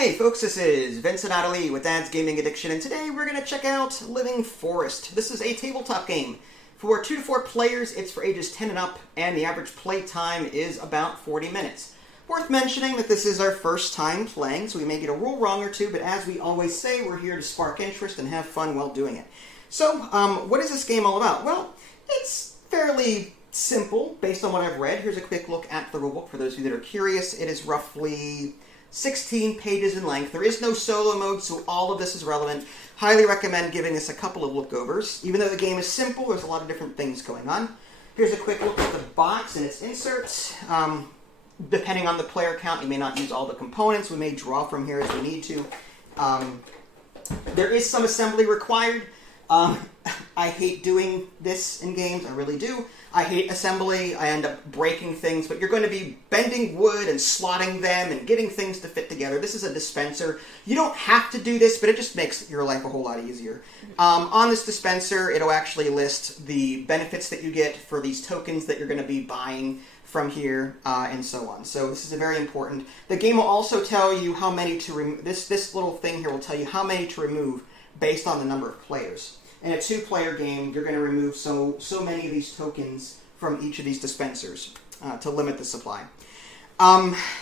Hey folks, this is Vincent Adelie with Dad's Gaming Addiction, and today we're going to check out Living Forest. This is a tabletop game. For 2 to 4 players, it's for ages 10 and up, and the average play time is about 40 minutes. Worth mentioning that this is our first time playing, so we may get a rule wrong or two, but as we always say, we're here to spark interest and have fun while doing it. So, what is this game all about? Well, it's fairly simple, based on what I've read. Here's a quick look at the rulebook for those of you that are curious. It is roughly 16 pages in length. There is no solo mode, so all of this is relevant. Highly recommend giving this a couple of lookovers. Even though the game is simple, there's a lot of different things going on. Here's a quick look at the box and its inserts. Depending on the player count, you may not use all the components. We may draw from here as we need to. There is some assembly required. I hate doing this in games, I really do. I hate assembly, I end up breaking things, but you're going to be bending wood and slotting them and getting things to fit together. This is a dispenser. You don't have to do this, but it just makes your life a whole lot easier. On this dispenser, it'll actually list the benefits that you get for these tokens that you're going to be buying from here, and so on. So this is very important. The game will also tell you how many to remove. This little thing here will tell you how many to remove based on the number of players. In a 2-player game, you're going to remove so many of these tokens from each of these dispensers to limit the supply.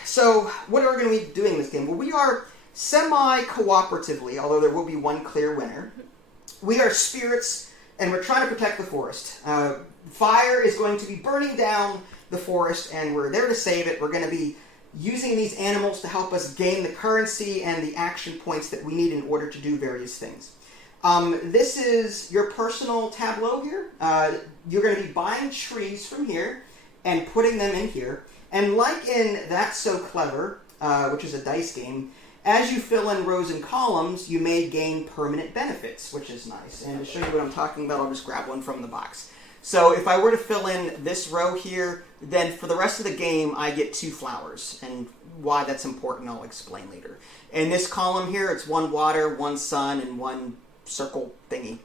So what are we going to be doing in this game? Well, we are semi-cooperatively, although there will be one clear winner. We are spirits, and we're trying to protect the forest. Fire is going to be burning down the forest, and we're there to save it. We're going to be using these animals to help us gain the currency and the action points that we need in order to do various things. This is your personal tableau here. You're going to be buying trees from here and putting them in here. And like in That's So Clever, which is a dice game, as you fill in rows and columns, you may gain permanent benefits, which is nice. And to show you what I'm talking about, I'll just grab one from the box. So if I were to fill in this row here, then for the rest of the game, I get 2 flowers. And why that's important, I'll explain later. In this column here, it's 1 water, 1 sun, and 1 circle thingy.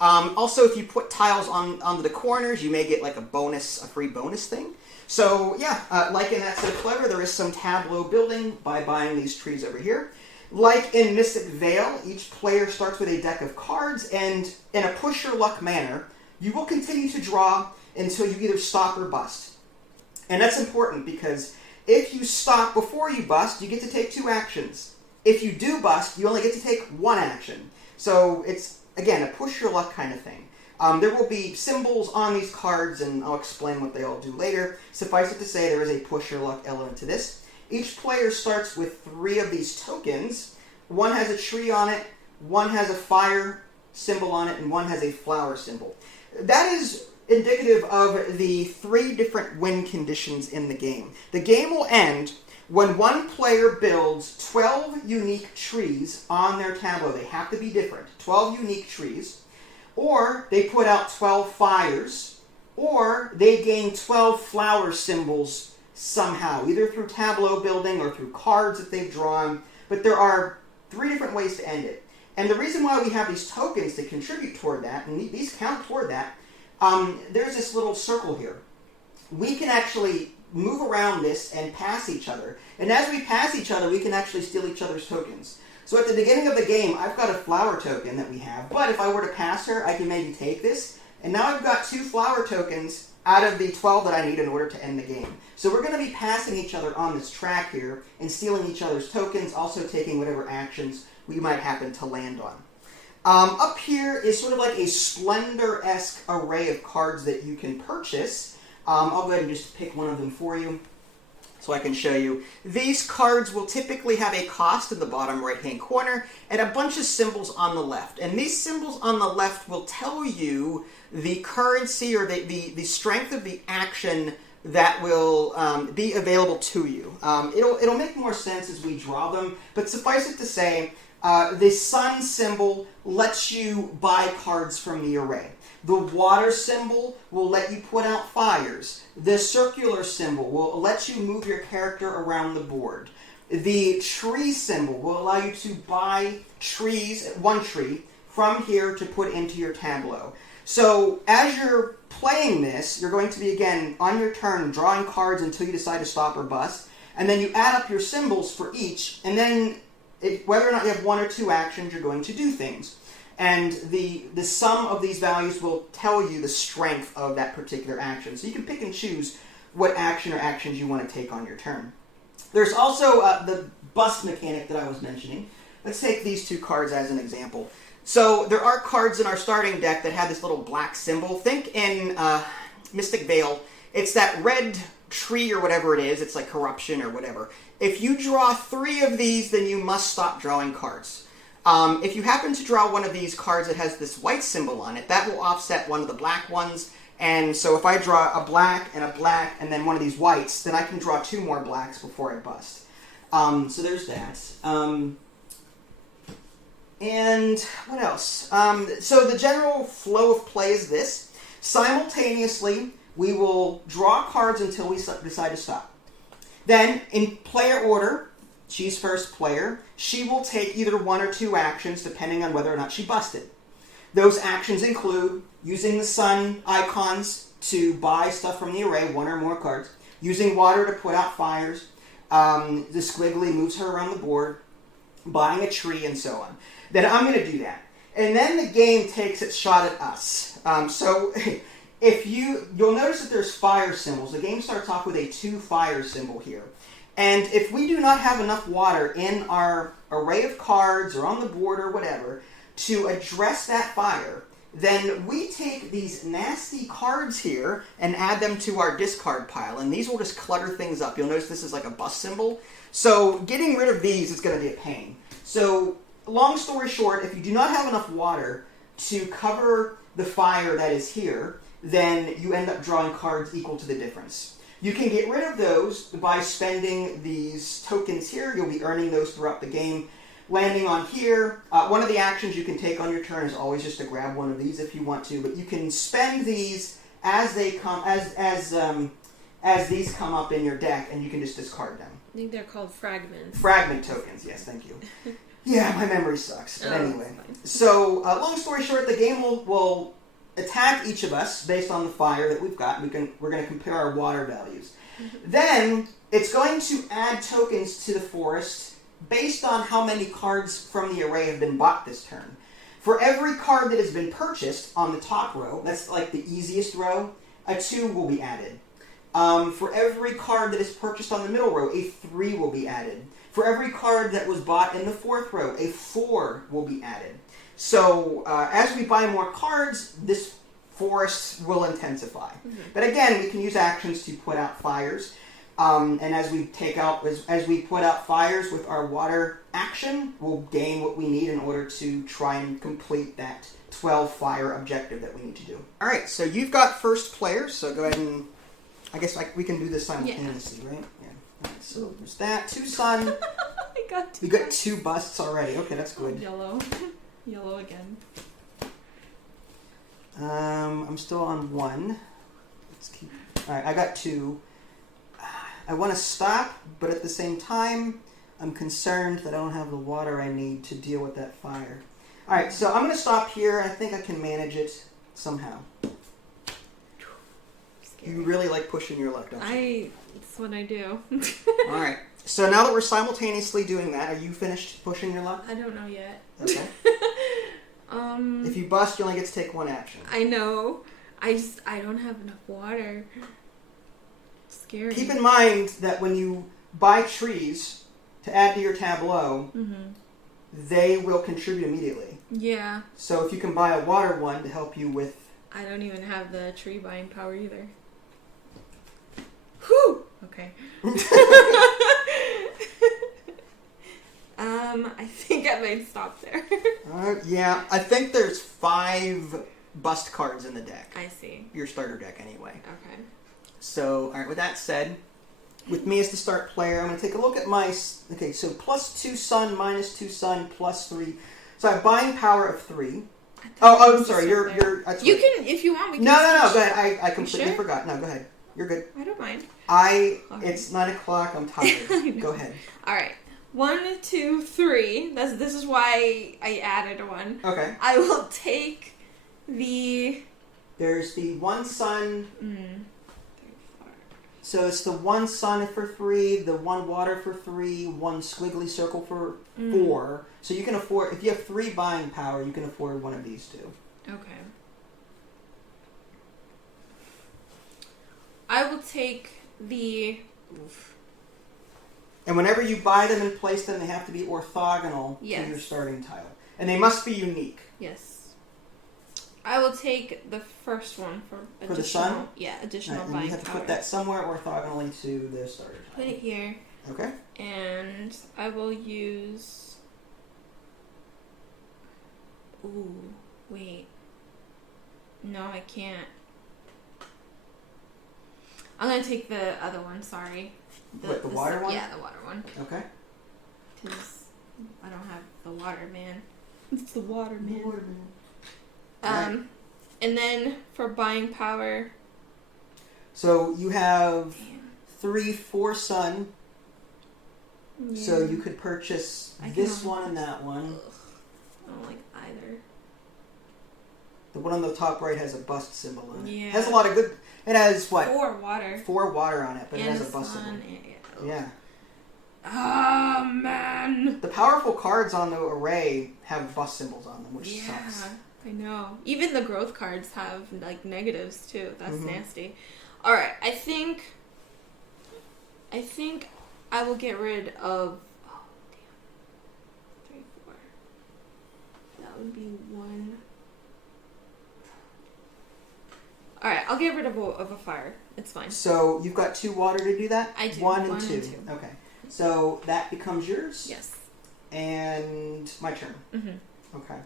Also, if you put tiles onto the corners, you may get like a free bonus thing. So yeah, like in That's So Clever, there is some tableau building by buying these trees over here. Like in Mystic Vale, each player starts with a deck of cards, and in a push your luck manner, you will continue to draw until you either stop or bust. And that's important because if you stop before you bust, you get to take 2 actions. If you do bust, you only get to take 1 action. So it's, again, a push your luck kind of thing. There will be symbols on these cards, and I'll explain what they all do later. Suffice it to say, there is a push your luck element to this. Each player starts with 3 of these tokens. 1 has a tree on it, 1 has a fire symbol on it, and 1 has a flower symbol. That is indicative of the 3 different win conditions in the game. The game will end when one player builds 12 unique trees on their tableau. They have to be different. 12 unique trees. Or they put out 12 fires. Or they gain 12 flower symbols somehow, either through tableau building or through cards that they've drawn. But there are 3 different ways to end it. And the reason why we have these tokens to contribute toward that, and these count toward that, there's this little circle here. We can actually move around this and pass each other. And as we pass each other, we can actually steal each other's tokens. So at the beginning of the game, I've got a flower token that we have, but if I were to pass her, I can maybe take this, and now I've got 2 flower tokens out of the 12 that I need in order to end the game. So we're going to be passing each other on this track here and stealing each other's tokens, also taking whatever actions we might happen to land on. Up here is sort of like a Splendor-esque array of cards that you can purchase. I'll go ahead and just pick one of them for you so I can show you. These cards will typically have a cost in the bottom right-hand corner and a bunch of symbols on the left. And these symbols on the left will tell you the currency or the strength of the action that will be available to you. It'll make more sense as we draw them, but suffice it to say, the sun symbol lets you buy cards from the array. The water symbol will let you put out fires. The circular symbol will let you move your character around the board. The tree symbol will allow you to buy trees, 1 tree, from here to put into your tableau. So as you're playing this, you're going to be, again, on your turn, drawing cards until you decide to stop or bust. And then you add up your symbols for each, and then whether or not you have 1 or 2 actions, you're going to do things. And the sum of these values will tell you the strength of that particular action. So you can pick and choose what action or actions you want to take on your turn. There's also the bust mechanic that I was mentioning. Let's take these 2 cards as an example. So there are cards in our starting deck that have this little black symbol. Think in Mystic Vale. It's that red tree or whatever it is. It's like corruption or whatever. If you draw 3 of these, then you must stop drawing cards. If you happen to draw one of these cards that has this white symbol on it, that will offset one of the black ones. And so if I draw a black and then one of these whites, then I can draw 2 more blacks before I bust. So there's that. And what else? So the general flow of play is this. Simultaneously, we will draw cards until we decide to stop. Then, in player order, she's first player. She will take either 1 or 2 actions, depending on whether or not she busted. Those actions include using the sun icons to buy stuff from the array, 1 or more cards, using water to put out fires, the squiggly moves her around the board, buying a tree, and so on. Then I'm going to do that. And then the game takes its shot at us. So if you'll notice that there's fire symbols. The game starts off with a 2 fire symbol here. And if we do not have enough water in our array of cards or on the board or whatever to address that fire, then we take these nasty cards here and add them to our discard pile. And these will just clutter things up. You'll notice this is like a bust symbol. So getting rid of these is going to be a pain. So long story short, if you do not have enough water to cover the fire that is here, then you end up drawing cards equal to the difference. You can get rid of those by spending these tokens here. You'll be earning those throughout the game. Landing on here, one of the actions you can take on your turn is always just to grab one of these if you want to, but you can spend these as they come, as these come up in your deck, and you can just discard them. I think they're called fragments. Fragment tokens, yes, thank you. Yeah, my memory sucks. But anyway, that's so long story short, the game will attack each of us based on the fire that we've got. We're going to compare our water values. Then it's going to add tokens to the forest based on how many cards from the array have been bought this turn. For every card that has been purchased on the top row, that's like the easiest row, a 2 will be added. For every card that is purchased on the middle row, a 3 will be added. For every card that was bought in the 4th row, a 4 will be added. So as we buy more cards, this forest will intensify. Mm-hmm. But again, we can use actions to put out fires. And as we put out fires with our water action, we'll gain what we need in order to try and complete that 12 fire objective that we need to do. All right, so you've got first player, so go ahead and I guess we can do this simultaneously, right? Yeah. All right, so there's that. 2 sun. We got 2 busts already. Okay, that's good. Yellow. Yellow again. I'm still on 1. Let's keep. All right, I got 2. I want to stop, but at the same time, I'm concerned that I don't have the water I need to deal with that fire. All right, so I'm going to stop here. I think I can manage it somehow. Scary. You really like pushing your luck, don't you? It's what I do. All right. So now that we're simultaneously doing that, are you finished pushing your luck? I don't know yet. Okay. If you bust, you only get to take 1 action. I know. I don't have enough water. Scary. Keep in mind that when you buy trees to add to your tableau, they will contribute immediately. Yeah. So if you can buy a water one to help you with... I don't even have the tree buying power either. Whew! Okay. I think I might stop there. Yeah, I think there's 5 bust cards in the deck. I see. Your starter deck, anyway. Okay. So, alright, with that said, with me as the start player, I'm going to take a look at my... Okay, so plus 2 sun, minus 2 sun, plus 3. So I have buying power of 3. I'm sorry, you're you can, if you want, we can... No, go ahead. I completely forgot. No, go ahead. You're good. I don't mind. Okay. It's 9 o'clock. I'm tired. Go ahead. Alright. 1, 2, 3. This is why I added 1. Okay. I will take the... There's the 1 sun... So it's the 1 sun for 3, the 1 water for 3, 1 squiggly circle for 4. So you can afford, if you have 3 buying power, you can afford one of these 2. Okay. I will take the... Oof. And whenever you buy them and place them, they have to be orthogonal to your starting tile. And they must be unique. Yes. I will take the first one for additional... For the sun? Yeah, additional and buying you have to power. put that somewhere orthogonally to the starter tile. Put it here. Okay. And I will use... Ooh, wait. No, I can't. I'm going to take the other one, sorry. The water one? Yeah, the water one. Okay. Because I don't have the water, man. It's the water, man. Water man. Right. And then for buying power... So you have 3 4 sun. Yeah. So you could purchase this one and that one. Ugh. I don't like either. The one on the top right has a bust symbol on it. Yeah. It has a lot of good... It has, what? 4 water. 4 water on it, but And it has a bust symbol. Yeah. Oh, man. The powerful cards on the array have bust symbols on them, which sucks. I know. Even the growth cards have, like, negatives, too. That's nasty. Alright, I think I will get rid of... Oh, damn. 3, 4. That would be 1... Alright, I'll get rid of a fire. It's fine. So you've got 2 water to do that? I do. 1 and 2. Okay. So that becomes yours? Yes. And my turn. Mm-hmm. Okay.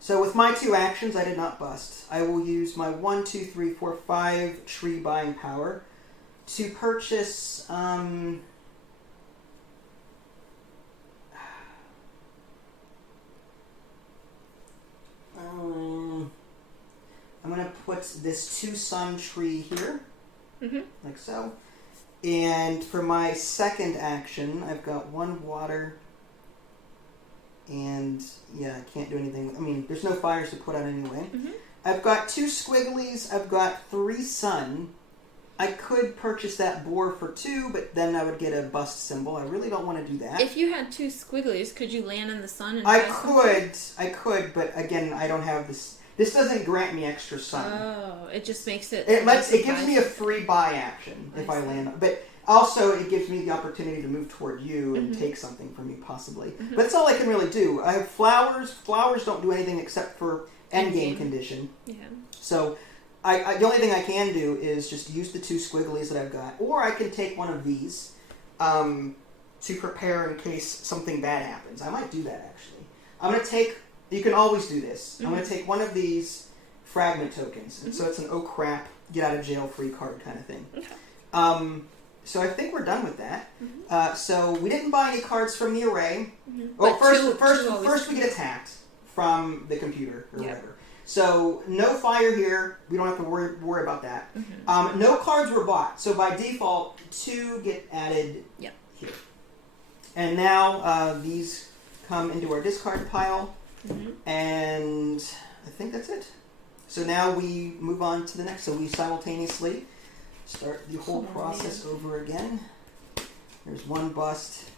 So with my 2 actions, I did not bust. I will use my 1, 2, 3, 4, 5 tree buying power to purchase... I'm going to put this 2 sun tree here, like so. And for my second action, I've got 1 water, and yeah, I can't do anything. I mean, there's no fires to put out anyway. I've got 2 squigglies, I've got 3 sun. I could purchase that boar for 2, but then I would get a bust symbol. I really don't want to do that. If you had 2 squigglies, could you land in the sun? And I could, but again, I don't have this. This doesn't grant me extra sun. Oh, it just makes it... It gives me a free buy action if I land. But also, it gives me the opportunity to move toward you and take something from you, possibly. But that's all I can really do. I have flowers. Flowers don't do anything except for endgame condition. Yeah. So, the only thing I can do is just use the 2 squigglies that I've got. Or I can take one of these to prepare in case something bad happens. I might do that, actually. I'm going to take... You can always do this. I'm going to take one of these fragment tokens. And so it's an oh crap, get out of jail free card kind of thing. Okay. So I think we're done with that. So we didn't buy any cards from the array. Well, first we get attacked from the computer or whatever. So no fire here. We don't have to worry about that. No cards were bought. So by default, 2 get added here. And now these come into our discard pile. And I think that's it. So now we move on to the next. So we simultaneously start the whole process over again. There's 1 bust.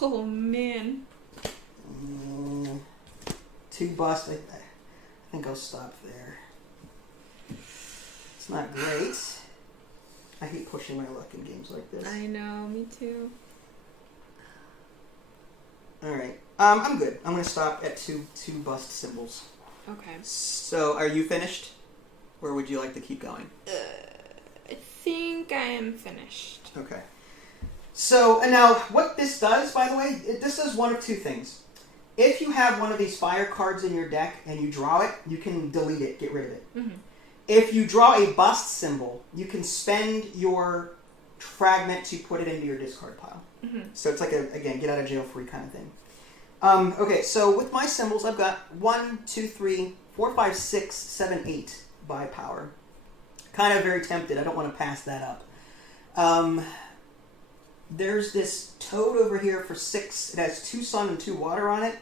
Oh, man. 2 bust. I think I'll stop there. It's not great. I hate pushing my luck in games like this. I know, me too. Alright. I'm good. I'm going to stop at 2 bust symbols. Okay. So, are you finished? Or would you like to keep going? I think I am finished. Okay. So, and now, what this does, by the way, this does one of 2 things. If you have one of these fire cards in your deck and you draw it, you can delete it, get rid of it. If you draw a bust symbol, you can spend your fragment to put it into your discard pile. So it's like again, get out of jail free kind of thing. Okay, so with my symbols, I've got 1, 2, 3, 4, 5, 6, 7, 8 by power. Kind of very tempted. I don't want to pass that up. There's this toad over here for 6. It has 2 sun and 2 water on it.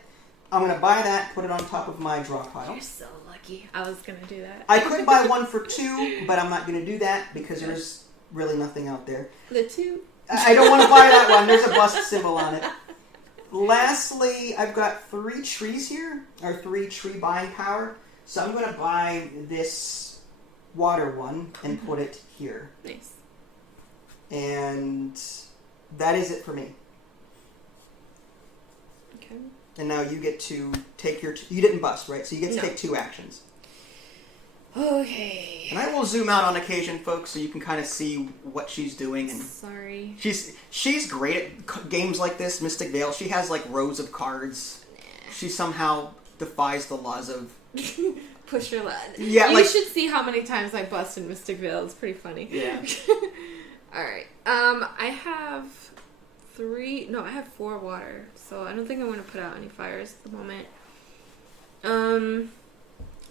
I'm going to buy that, put it on top of my draw pile. You're so lucky. I was going to do that. I could buy 1 for 2, but I'm not going to do that because there's really nothing out there. The 2. I don't want to buy that one. There's a bust symbol on it. Lastly, I've got 3 trees here, or 3 tree buying power. So I'm going to buy this water one and put it here. Nice. And that is it for me. Okay. And now you get to take your... You didn't bust, right? So you get to take 2 actions. Okay. And I will zoom out on occasion, folks, so you can kind of see what she's doing. And sorry. She's great at games like this, Mystic Vale. She has like rows of cards. She somehow defies the laws of... Push your luck. Yeah, you should see how many times I bust in Mystic Vale. It's pretty funny. Yeah. Alright. I have 3... No, I have 4 water. So I don't think I want to put out any fires at the moment.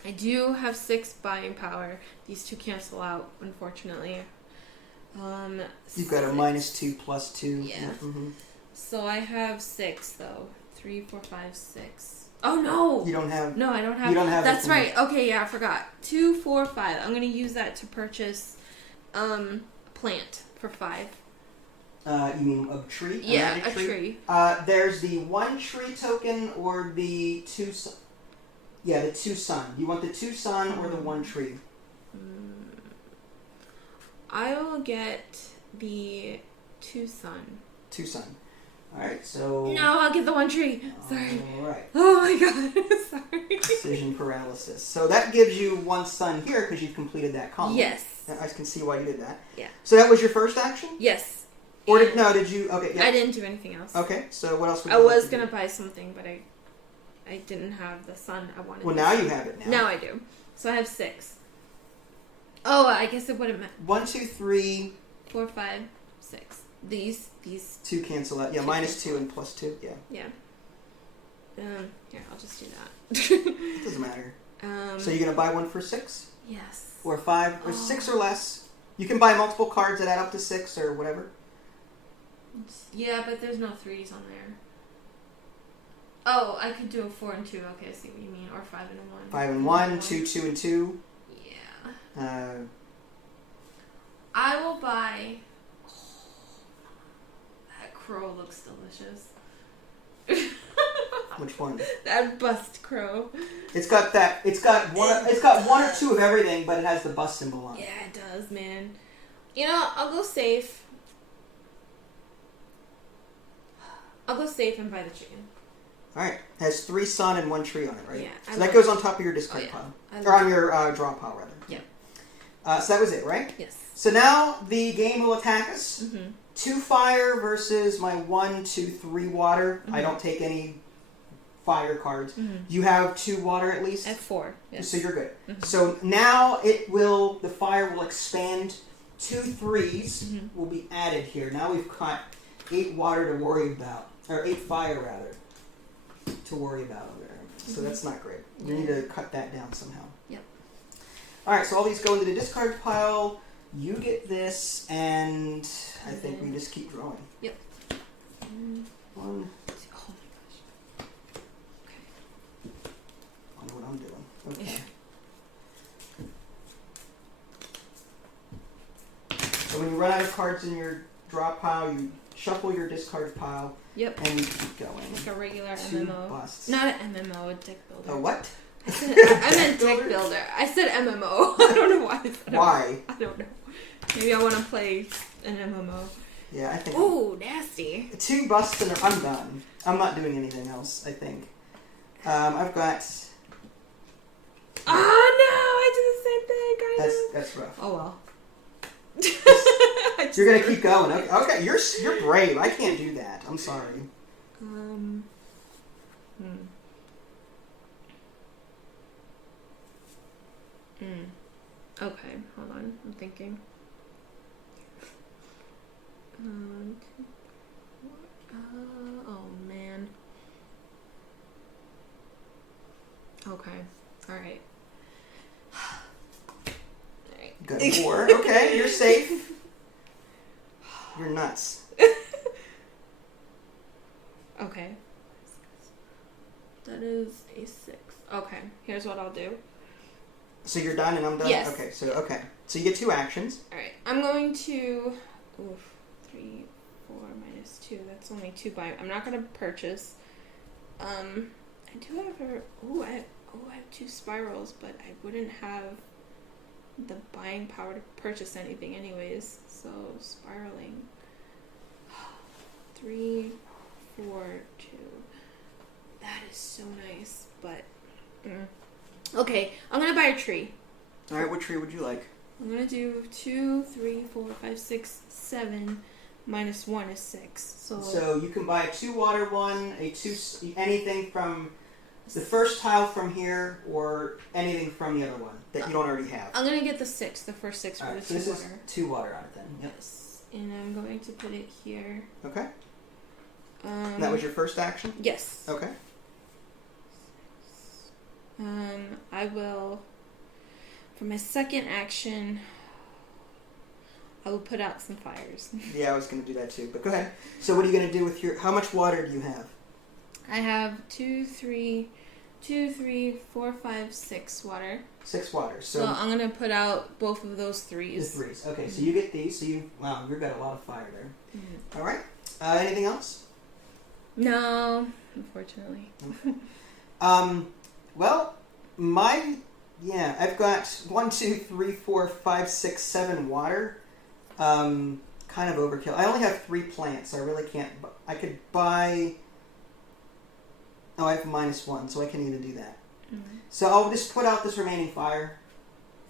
I do have 6 buying power. These 2 cancel out, unfortunately. You've got a -2 +2. Yeah. Mm-hmm. So I have 6 though. 3, 4, 5, 6. Oh no! You don't have... No, I don't have... You don't have... That's right. Okay, yeah, I forgot. 2, 4, 5. I'm gonna use that to purchase plant for 5. You mean a tree? Yeah, a tree. There's the 1 tree token or the 2... Yeah, the 2 sun. You want the 2 sun or the 1 tree? I will get the 2 sun. 2 sun. Alright, so... No, I'll get the 1 tree. Sorry. Alright. Oh my god. Sorry. Decision paralysis. So that gives you 1 sun here because you've completed that column. Yes. I can see why you did that. Yeah. So that was your first action? Yes. Or did you... Okay, yeah. I didn't do anything else. Okay, so what else would I you like was to do? gonna buy something, but I didn't have the sun I wanted. Well, now you have it now. Now I do. So I have 6. Oh, I guess it would have meant 1, 2, 3... 4, 5, 6. These 2 cancel out. Yeah, -2 and +2. Yeah. Yeah. Here, I'll just do that. It doesn't matter. So you're gonna buy 1 for 6? Yes. Or 5 or 6 or less. You can buy multiple cards that add up to 6 or whatever. Yeah, but there's no 3s on there. Oh, I could do a 4 and 2. Okay, I see what you mean. Or 5 and 1. 5 and 1, 2, 2 and 2. Yeah. I will buy... that crow looks delicious. Which one? That bust crow. It's got that. It's got one or 2 of everything, but it has the bust symbol on it. Yeah, it does, man. You know, I'll go safe. I'll go safe and buy the chicken. Alright. Has 3 sun and 1 tree on it, right? Yeah. So that goes on top of your discard pile. Or on your draw pile, rather. Yeah. So that was it, right? Yes. So now the game will attack us. Mm-hmm. 2 fire versus my 1, 2, 3 water. Mm-hmm. I don't take any fire cards. Mm-hmm. You have 2 water at least? I have 4. Yes. So you're good. Mm-hmm. So now the fire will expand. 2 3s will be added here. Now we've got 8 water to worry about. Or 8 fire, rather, to worry about over there. So that's not great. We need to cut that down somehow. Yep. Alright, so all these go into the discard pile. You get this, and I think we just keep drawing. Yep. 1. Oh my gosh. Okay. I know what I'm doing. Okay. So when you run out of cards in your draw pile, you shuffle your discard pile. Yep. And you keep going. Like a regular 2 MMO. busts. Not an MMO, a deck builder. A what? I meant deck builder. I said MMO. I don't know why I said Why? I don't know. Maybe I want to play an MMO. Yeah, I think... Ooh, nasty. 2 busts and I'm done. I'm not doing anything else, I think. I've got... Oh no, I did the same thing, kind of. That's rough. Oh well. You're gonna keep going. Okay, you're brave. I can't do that. I'm sorry. Okay, hold on. I'm thinking. Oh man. Okay. All right. Got a 4. Okay, you're safe. You're nuts. Okay. That is a 6. Okay, here's what I'll do. So you're done and I'm done? Yes. Okay, so you get 2 actions. Alright, I'm going to... 3, 4, minus 2. That's only 2 buy. I'm not going to purchase. I do have I have 2 spirals, but I wouldn't have the buying power to purchase anything anyways. So, spiraling. 3, 4, 2. That is so nice, but... Okay, I'm going to buy a tree. Alright, what tree would you like? I'm going to do 2, 3, 4, 5, 6, 7. Minus 1 is 6. So you can buy a 2 water one, anything from the first tile from here, or anything from the other one that you don't already have. I'm going to get the 6, the first 6 for the 2 so this water. is 2 water on it then. Yep. Yes. And I'm going to put it here. Okay. That was your first action? Yes. Okay. I will, for my second action, I will put out some fires. Yeah, I was going to do that too, but go ahead. So what are you going to do with how much water do you have? I have 2, 3, 4, 5, 6 water. 6 water. So I'm going to put out both of those 3s. The 3s. Okay, so you get these. So you've got a lot of fire there. Mm-hmm. All right. Anything else? No, unfortunately. Well, I've got 1, 2, 3, 4, 5, 6, 7 water. Kind of overkill. I only have 3 plants, so I really can't. I could buy. Oh, I have -1, so I can even do that. Mm-hmm. So I'll just put out this remaining fire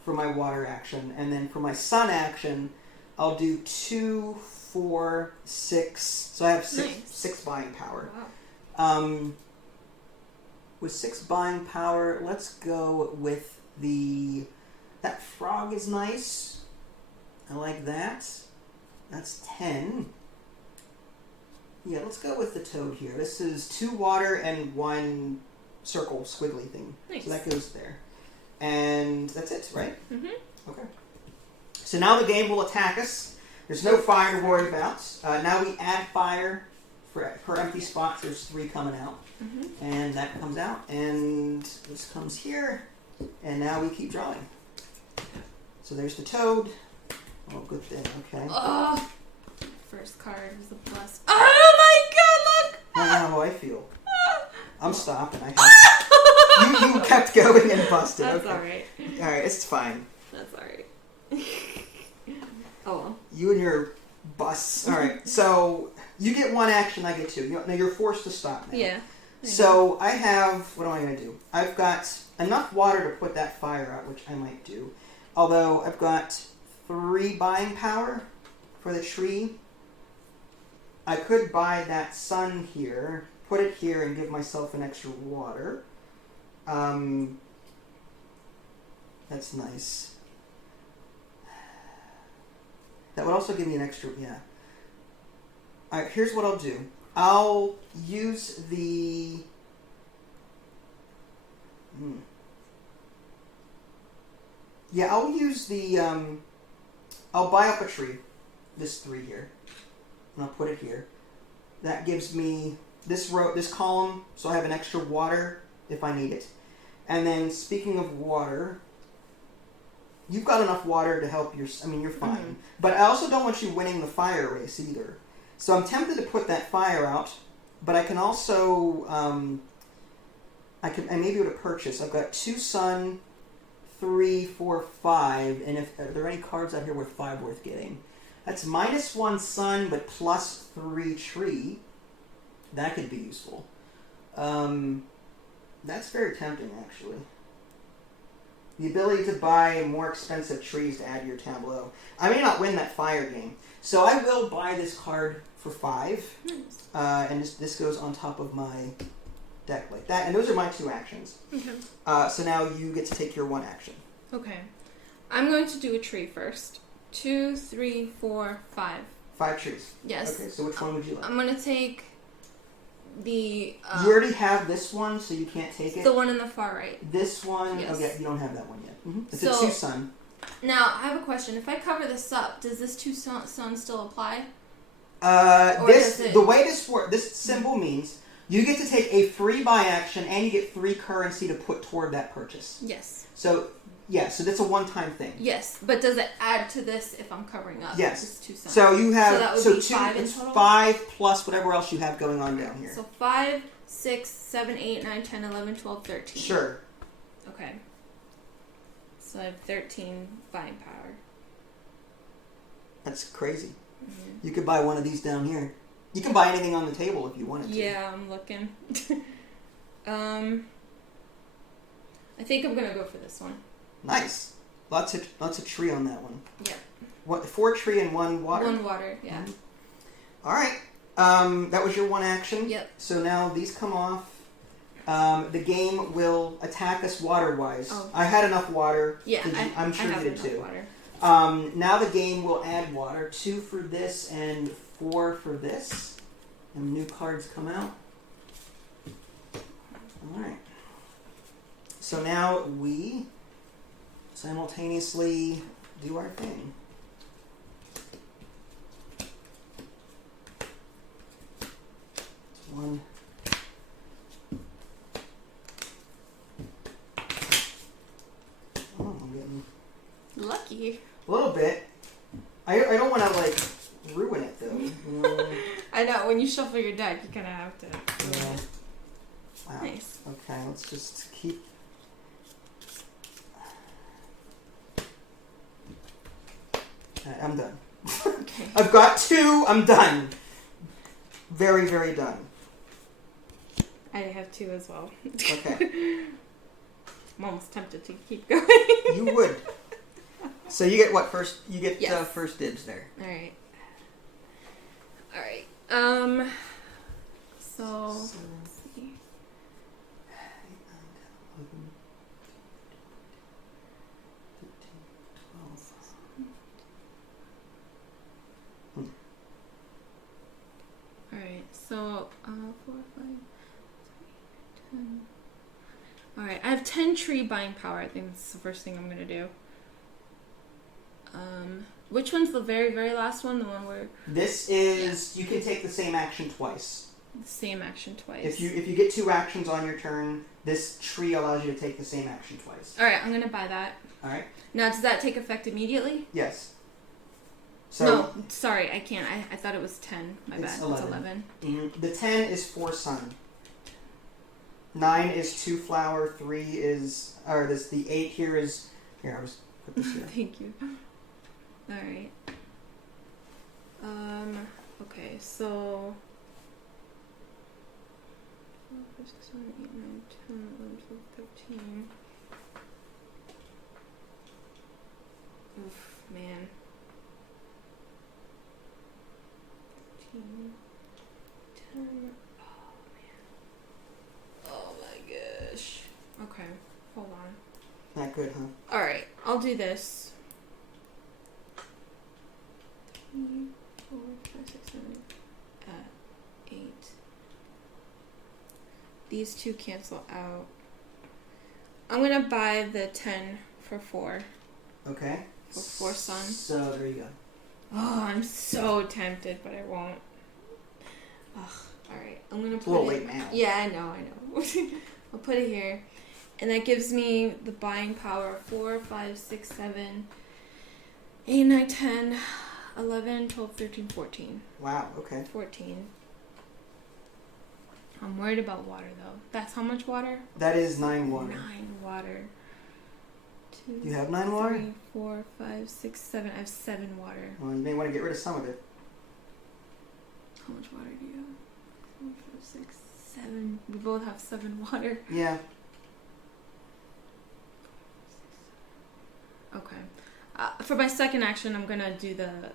for my water action, and then for my sun action, I'll do 2, 4, 6. So I have 6 buying power. Wow. With 6 buying power, let's go with that frog is nice. I like that. That's 10. Yeah, let's go with the toad here. This is 2 water and 1 circle squiggly thing. Nice. So that goes there. And that's it, right? Mm-hmm. Okay. So now the game will attack us. There's no fire to worry about. Now we add fire. Per empty spots, there's 3 coming out. Mm-hmm. And that comes out. And this comes here. And now we keep drawing. So there's the toad. Oh, good thing. Okay. Oh, first card is the plus. Oh my god, look! I know how I feel. I'm stopping. You kept going and busted. That's okay. alright. Alright, it's fine. That's alright. Oh well. You and your bus. Alright, so you get 1 action, I get 2. Now you're forced to stop now. Yeah. So I have, what am I going to do? I've got enough water to put that fire out, which I might do. Although I've got 3 buying power for the tree. I could buy that sun here, put it here, and give myself an extra water. That's nice. That would also give me an extra, yeah. Alright, here's what I'll do. I'll use the... Yeah, I'll use the... I'll buy up a tree. This 3 here. And I'll put it here. That gives me this column, so I have an extra water if I need it. And then, speaking of water... You've got enough water to help you're fine. Mm-hmm. But I also don't want you winning the fire race either. So I'm tempted to put that fire out, but I can also, I may be able to purchase. I've got 2 sun, 3, 4, 5, and are there any cards out here with 5 worth getting? That's -1 sun, but +3 tree. That could be useful. That's very tempting, actually. The ability to buy more expensive trees to add to your tableau. I may not win that fire game. So I will buy this card for 5. Nice. And this goes on top of my deck like that. And those are my 2 actions. Okay. So now you get to take your 1 action. Okay. I'm going to do a tree first. 2, 3, 4, 5. 5 trees. Yes. Okay, so which one would you like? I'm going to take the... you already have this one, so you can't take it? The one in the far right. This one? Yes. Okay, you don't have that one yet. Mm-hmm. It's So, a 2 sun. Now, I have a question. If I cover this up, does this 2 sun still apply? The way this works, this symbol means you get to take a free buy action and you get 3 currency to put toward that purchase. Yes. So Yeah, so that's a one-time thing. Yes, but does it add to this if I'm covering up? Yes. Just 2 cents. So you have that would be 5 in it's total? 5 plus whatever else you have going on down here. So 5, 6, 7, 8, 9, 10, 11, 12, 13. Sure. Okay. So I have 13 buying power. That's crazy. Mm-hmm. You could buy one of these down here. You can buy anything on the table if you wanted to. Yeah, I'm looking. I think I'm gonna go for this one. Nice. Lots of tree on that one. Yep. What? 4 tree and 1 water. 1 water. Yeah. Mm-hmm. All right. That was your one action. Yep. So now these come off. The game will attack us water-wise. Oh. I had enough water. Yeah, I'm sure I have you did enough too. water. Now the game will add water. 2 for this and 4 for this. And new cards come out. Alright. So now we simultaneously do our thing. One. Oh, I'm getting Lucky. a little bit. I don't want to like ruin it though. You know? I know, when you shuffle your deck, you kind of have to. Yeah. Wow. Nice. Okay, let's just keep. Alright, I'm done. Okay. I've got 2. I'm done. Very, very done. I have 2 as well. Okay. I'm almost tempted to keep going. You would. So you get what first? You get Yes. first dibs there. All right. So let's see. 11, 12. All right. So 4, 5, 10. All right. I have 10 tree buying power. I think that's the first thing I'm gonna do. Which one's the very, very last one? The one where This is you can take the same action twice. the same action twice. If you get 2 actions on your turn, this tree allows you to take the same action twice. All right. I'm gonna buy that. All right. Now, does that take effect immediately? Yes. So No, sorry, I can't. I thought it was 10. My It's bad. 11. It's 11. The 10 is 4 sun. 9 is 2 flower. 3 is the 8 here is here. I was put this here. Thank you. All right. Okay, so 4, 5, 6, 7, 8, 9, 10, 11, 12, 13. Oof, man. 13, 10. Oh, man. Oh, my gosh. Okay, hold on. Not good, huh? Alright, I'll do this. 3, 4, 5, 6, 7, 8. These 2 cancel out. I'm gonna buy the 10 for 4. Okay. For 4 sun. So there you go. Oh, I'm so tempted, but I won't. Ugh. Alright, I'm gonna It's a put little it. late now. Yeah, I know. I'll put it here. And that gives me the buying power of 4, 5, 6, 7, 8, 9, 10, 11, 12, 13, 14. Wow. Okay. 14. I'm worried about water, though. That's how much water? That is 9 water. 9 water. 2, You have 9 water? 3, 4, 5, 6, 7. I have 7 water. Well, you may want to get rid of some of it. How much water do you have? 4, 5, 6, 7. We both have 7 water. Yeah. Okay. For my second action, I'm gonna do the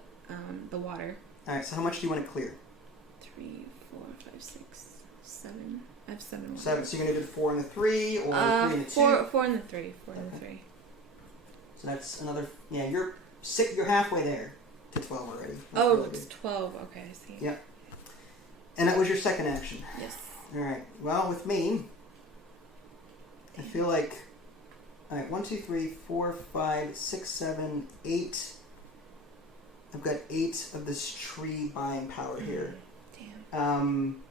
water. All right. So how much do you want to clear? 3, 4, 5, 6, 7. I have 7 water. 7. So you're gonna do the 4 and the 3, or the 3 and the 2. 4 and the 3. 4 and the Okay. 3. So that's another. Yeah, you're You're halfway there to 12 already. That's Oh, really it's good. 12. Okay, I see. Yeah. And that was your second action. Yes. All right. Well, with me, I feel like. All right. 1, 2, 3, 4, 5, 6, 7, 8. I've got 8 of this tree buying power here. Damn.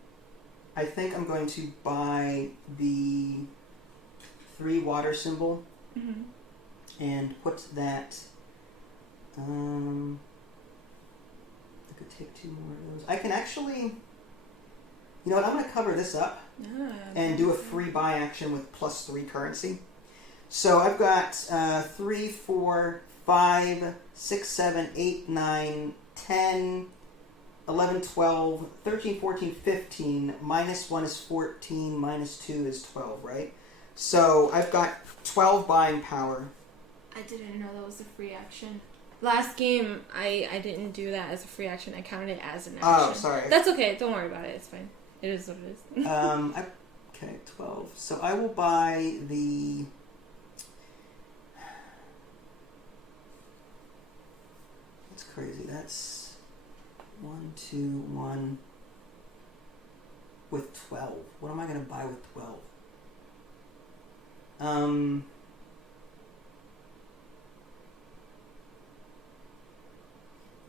I think I'm going to buy the 3 water symbol. Mm-hmm. and put that. I could take 2 more of those. I can actually. You know what? I'm going to cover this up and do a free buy action with +3 currency. So I've got 3, 4, 5, 6, 7, 8, 9, 10, 11, 12, 13, 14, 15. -1 is 14, -2 is 12, right? So I've got 12 buying power. I didn't know that was a free action. Last game, I didn't do that as a free action. I counted it as an action. Oh, sorry. That's okay. Don't worry about it. It's fine. It is what it is. Okay, 12. So I will buy the... That's crazy. That's 1, 2, 1 with 12. What am I going to buy with 12?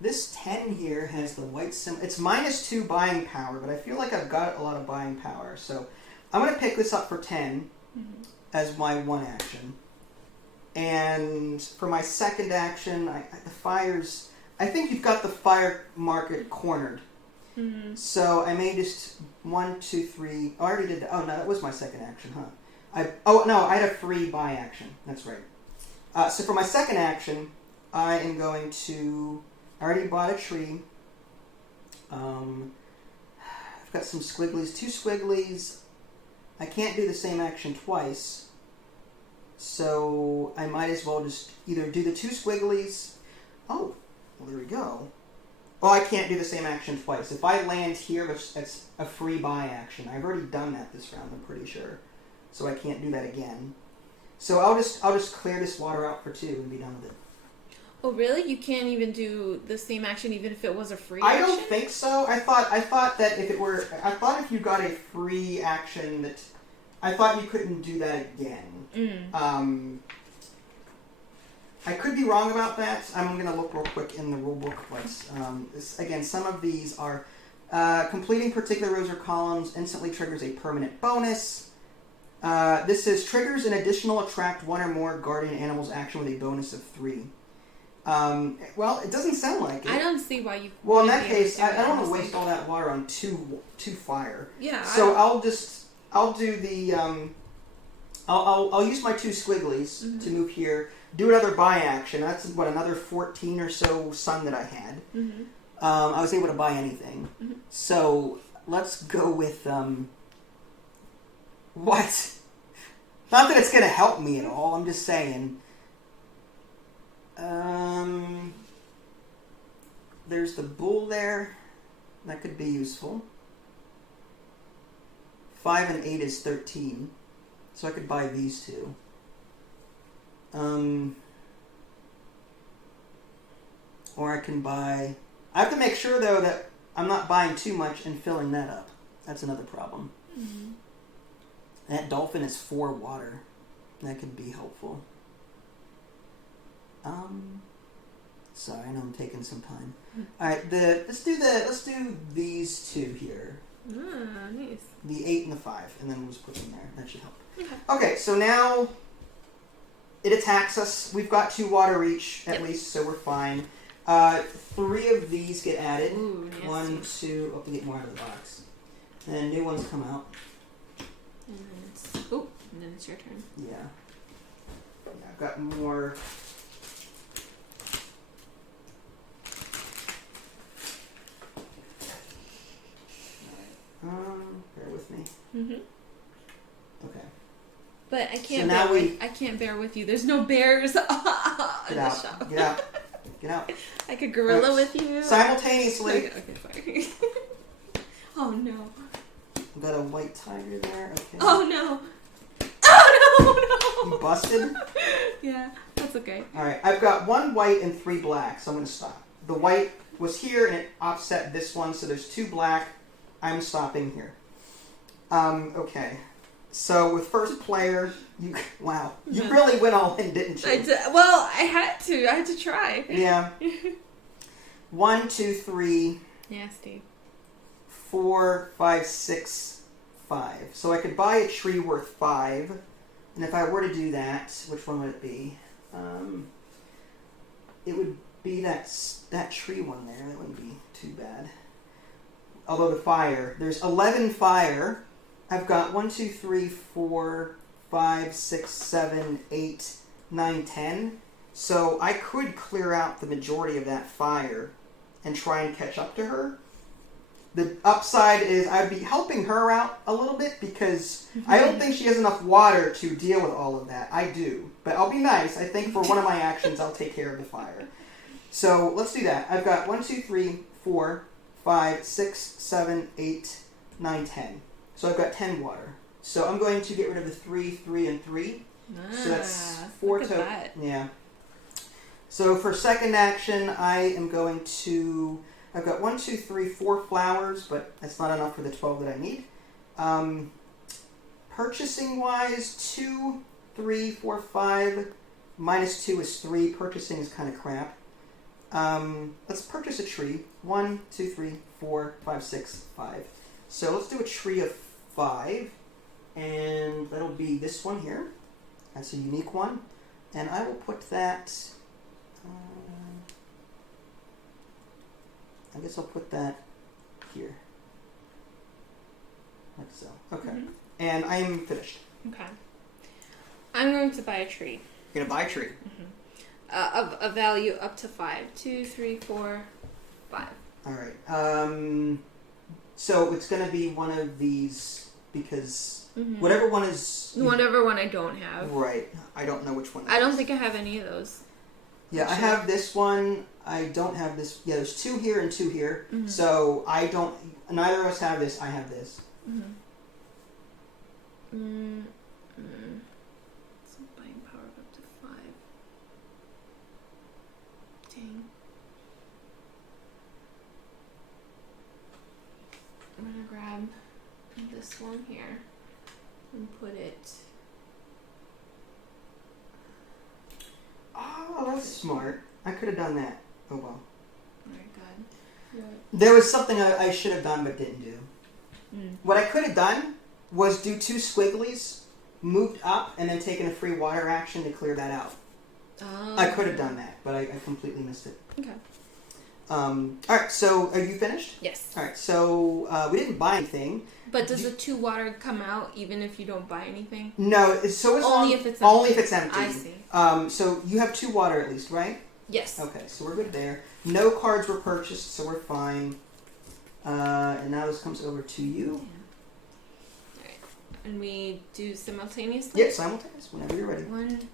This 10 here has the white symbol. It's -2 buying power, but I feel like I've got a lot of buying power. So I'm going to pick this up for 10 as my 1 action. And for my second action, the fires... I think you've got the fire market cornered. Mm-hmm. So I may just 1, 2, 3... Oh, I already did that. Oh, no, that was my second action, huh? I had a free buy action. That's right. So for my second action, I am going to... I already bought a tree. I've got some squigglies. 2 squigglies. I can't do the same action twice. So I might as well just either do the 2 squigglies. Oh, well, there we go. Oh, I can't do the same action twice. If I land here, it's a free buy action. I've already done that this round, I'm pretty sure. So I can't do that again. So I'll just clear this water out for 2 and be done with it. Oh, really? You can't even do the same action even if it was a free action? I don't think so. I thought that if it were... I thought if you got a free action that... I thought you couldn't do that again. I could be wrong about that. I'm going to look real quick in the rulebook. Again, some of these are... completing particular rows or columns instantly triggers a permanent bonus. This says, triggers an additional attract 1 or more guardian animals action with a bonus of 3. Well, it doesn't sound like it. I don't see why you... Well, in that case, I don't want to waste all that water on two fire. Yeah. So I'll do the... I'll use my 2 squigglies to move here. Do another buy action. That's, another 14 or so sun that I had. Mm-hmm. I was able to buy anything. Mm-hmm. So let's go with... What? Not that it's going to help me at all. I'm just saying... There's the bull there. That could be useful. 5 and 8 is 13. So I could buy these 2. Or I can buy... I have to make sure, though, that I'm not buying too much and filling that up. That's another problem. Mm-hmm. That dolphin is 4 water. That could be helpful. Sorry, I know I'm taking some time. All right, let's do these 2 here. Ah, nice. The 8 and the 5, and then we'll just put them there. That should help. Okay, so now it attacks us. We've got 2 water each at least, so we're fine. 3 of these get added. Ooh, nasty. 1, 2. Oh, to get more out of the box. And then new ones come out. And then it's your turn. Yeah. I've got more. Bear with me. Mm-hmm. Okay. But I can't. So now I can't bear with you. There's no bears in the shop. Get out. Get out. I could gorilla with you. Simultaneously. Okay, sorry. Oh no. I've got a white tiger there. Okay. Oh no. Oh no. You busted? Yeah, that's okay. Alright, I've got 1 white and 3 black, so I'm going to stop. The white was here and it offset this one, so there's 2 black. I'm stopping here. Okay. So with first player, you really went all in, didn't you? I had to try. Yeah. 1, 2, 3. Nasty. 4, 5, 6, 5. So I could buy a tree worth 5. And if I were to do that, which one would it be? It would be that tree one there. That wouldn't be too bad. Although the fire, there's 11 fire. I've got 1, 2, 3, 4, 5, 6, 7, 8, 9, 10. So I could clear out the majority of that fire and try and catch up to her. The upside is I'd be helping her out a little bit because I don't think she has enough water to deal with all of that. I do. But I'll be nice. I think for one of my actions, I'll take care of the fire. So let's do that. I've got 1, 2, 3, 4, 5, 6, 7, 8, 9, 10. So I've got 10 water. So I'm going to get rid of the 3, 3, and 3. So that's 4 total. Yeah. So for second action, I am going to... I've got 1, 2, 3, 4 flowers, but that's not enough for the 12 that I need. Purchasing-wise, 2, 3, 4, 5. Minus 2 is 3. Purchasing is kind of crap. Let's purchase a tree. 1, 2, 3, 4, 5, 6, 5. So let's do a tree of 5. And that'll be this one here. That's a unique one. And I will put that... I guess I'll put that here. Like so. Okay. Mm-hmm. And I am finished. Okay. I'm going to buy a tree. You're going to buy a tree? Mm-hmm. Of a value up to 5. 2, 3, 4, 5. Alright. So it's going to be one of these because whatever one is... Whatever one I don't have. Right. I don't know which one I don't think I have any of those. Yeah, I have this one. I don't have this. Yeah, there's 2 here and 2 here. Mm-hmm. So I don't... Neither of us have this. I have this. Mm-hmm. So buying power of up to 5. Dang. I'm going to grab this one here and put it... Oh, that's smart. I could have done that. Oh, well. Very good. There was something I should have done but didn't do. Mm. What I could have done was do 2 squigglies, moved up, and then taken a free water action to clear that out. Oh. I could have done that, but I completely missed it. Okay. Alright, so are you finished? Yes. Alright, so we didn't buy anything. But does the 2 water come out even if you don't buy anything? No, so it's only if it's empty. Only if it's empty. I see. So you have 2 water at least, right? Yes. Okay, so we're good there. No cards were purchased, so we're fine. And now this comes over to you. Yeah. Alright. And we do simultaneously? Yeah, simultaneous, whenever you're ready. 1.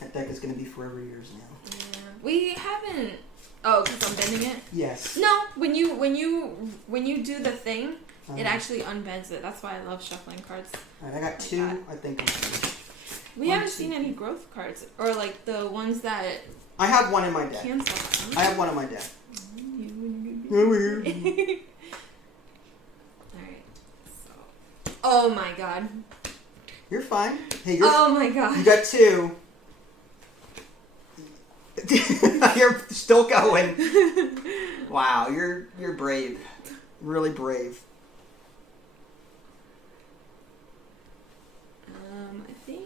That deck is going to be forever yours now. Yeah. We haven't... Oh, because I'm bending it? Yes. No, when you do the thing, it actually unbends it. That's why I love shuffling cards. Alright, I got like 2. That. I think I'm finished. We haven't seen any growth cards. Or like the ones that... I have one in my deck. Cancel. I have one in my deck. Over here. Alright. So. Oh my god. You're fine. Hey, oh my god. You got 2. You're still going. Wow, you're brave. Really brave. I think...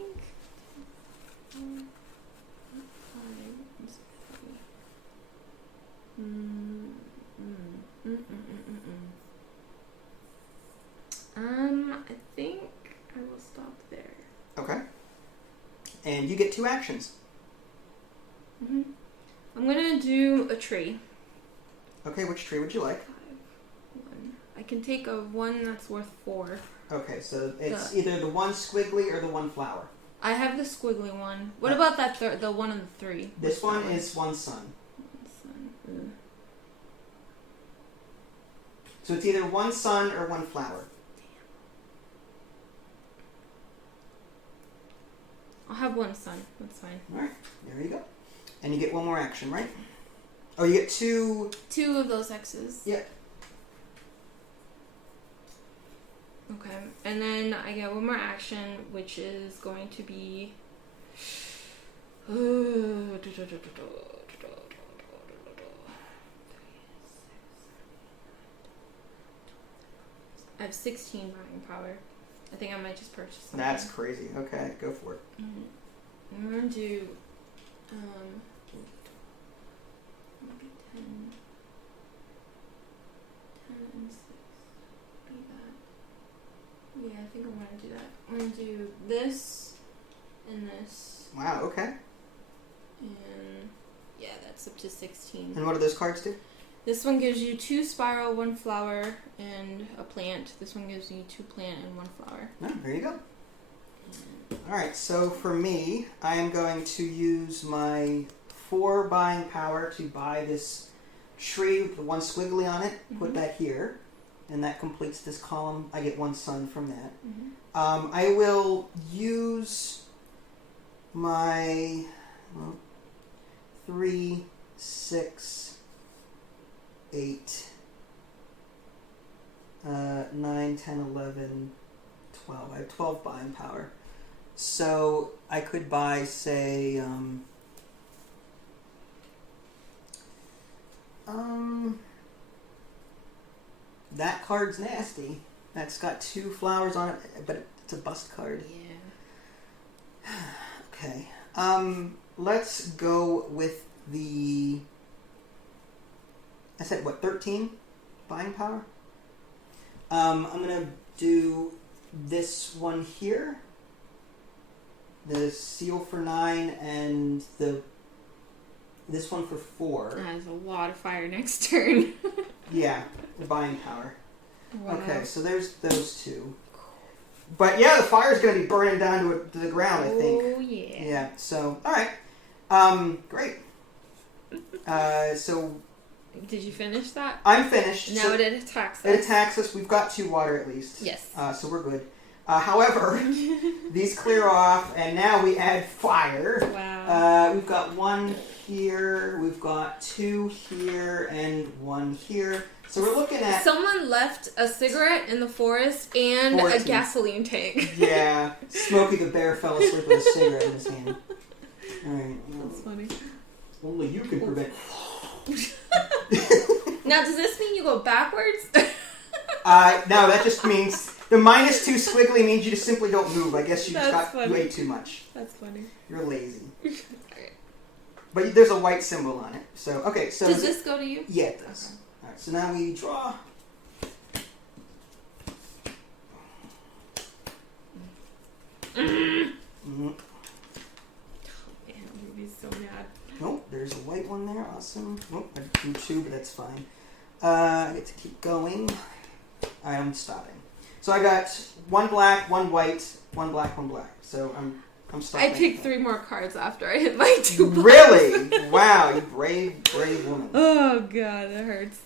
I think I will stop there. Okay. And you get 2 actions. Mm-hmm. I'm gonna do a tree. Okay, which tree would you like? 5, 1. I can take a 1 that's worth 4. Okay, so it's either the 1 squiggly or the 1 flower. I have the squiggly one. What about that the 1 and the 3? This one is 1 sun. So it's either 1 sun or 1 flower. I'll have 1 sun. That's fine. Alright, there you go. And you get 1 more action, right? Oh, you get 2... 2 of those X's. Yeah. Okay, and then I get 1 more action, which is going to be... I have 16 buying power. I think I might just purchase something. That's crazy. Okay, go for it. I'm going to do... maybe 10 and 6. Be that. Yeah, I think I'm going to do that. I'm going to do this and this. Wow, okay. And yeah, that's up to 16. And what do those cards do? This one gives you 2 spiral, 1 flower, and a plant. This one gives you 2 plant and 1 flower. Oh, there you go. Alright, so for me, I am going to use my 4 buying power to buy this tree with the 1 squiggly on it, put that here, and that completes this column. I get 1 sun from that. I will use my 3, 6, 8, 9, 10, 11, 12. I have 12 buying power. So I could buy, say, that card's nasty. That's got 2 flowers on it, but it's a bust card. Yeah. Okay. Let's go with the... I said, what, 13 buying power? I'm going to do this one here. The seal for 9 and this one for 4. That is a lot of fire next turn. Yeah, the buying power. Wow. Okay, so there's those 2. But yeah, the fire's going to be burning down to the ground, I think. Oh, yeah. Yeah, so, alright. Great. So... Did you finish that? I'm finished. Now so it attacks us. It attacks us. We've got 2 water at least. Yes. So we're good. However, these clear off, and now we add fire. Wow. We've got 1 here, we've got 2 here, and 1 here. So we're looking at... Someone left a cigarette in the forest and 14. a gasoline tank. Yeah. Smokey the bear fell asleep with a cigarette in his hand. Alright. That's funny. Only you can prevent... Now, does this mean you go backwards? No, that just means... The -2 squiggly means you just simply don't move. I guess you just That's got funny. way too much. That's funny. You're lazy. Alright. But there's a white symbol on it. So, okay, so... Does this go to you? Yeah, it does. Okay. Alright, so now we draw. Man, Ruby's so mad. Nope, there's a white one there. Awesome. Nope, I drew 2, but that's fine. I get to keep going. I'm stopping. So I got 1 black, 1 white, 1 black, 1 black. So I'm stopping. I picked 3 more cards after I hit my 2 blacks. Really? Wow, you brave woman. Oh god, that hurts.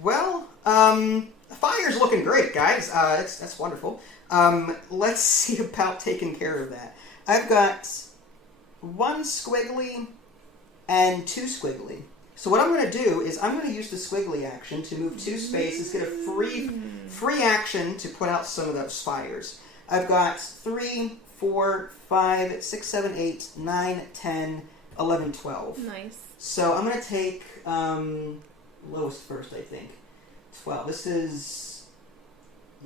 Well, fire's looking great, guys. That's wonderful. Let's see about taking care of that. I've got 1 squiggly and 2 squiggly. So what I'm going to do is I'm going to use the squiggly action to move 2 spaces, get a free action to put out some of those fires. I've got 3, 4, 5, 6, 7, 8, 9, 10, 11, 12. Nice. So I'm going to take lowest first, I think. 12. This is...